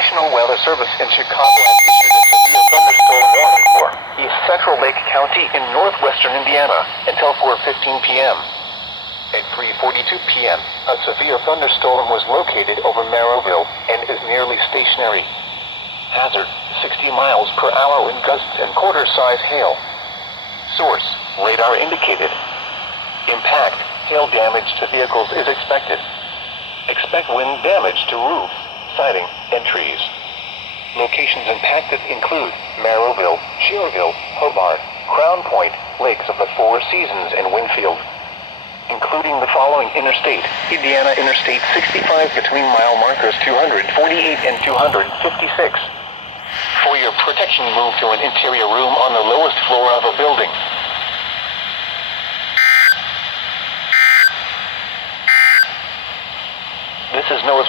National Weather Service in Chicago has issued a severe thunderstorm warning for East Central Lake County in northwestern Indiana until 4:15 p.m. At 3:42 p.m., a severe thunderstorm was located over Merrillville and is nearly stationary. Hazard, 60 miles per hour wind gusts and quarter-size hail. Source, radar indicated. Impact, hail damage to vehicles is expected. Expect wind damage to roof, siding, and trees. Locations impacted include Merrillville, Schererville, Hobart, Crown Point, Lakes of the Four Seasons, and Winfield, including the following interstate: Indiana Interstate 65 between mile markers 248 and 256. For your protection, move to an interior room on the lowest floor of a building. This is Noah's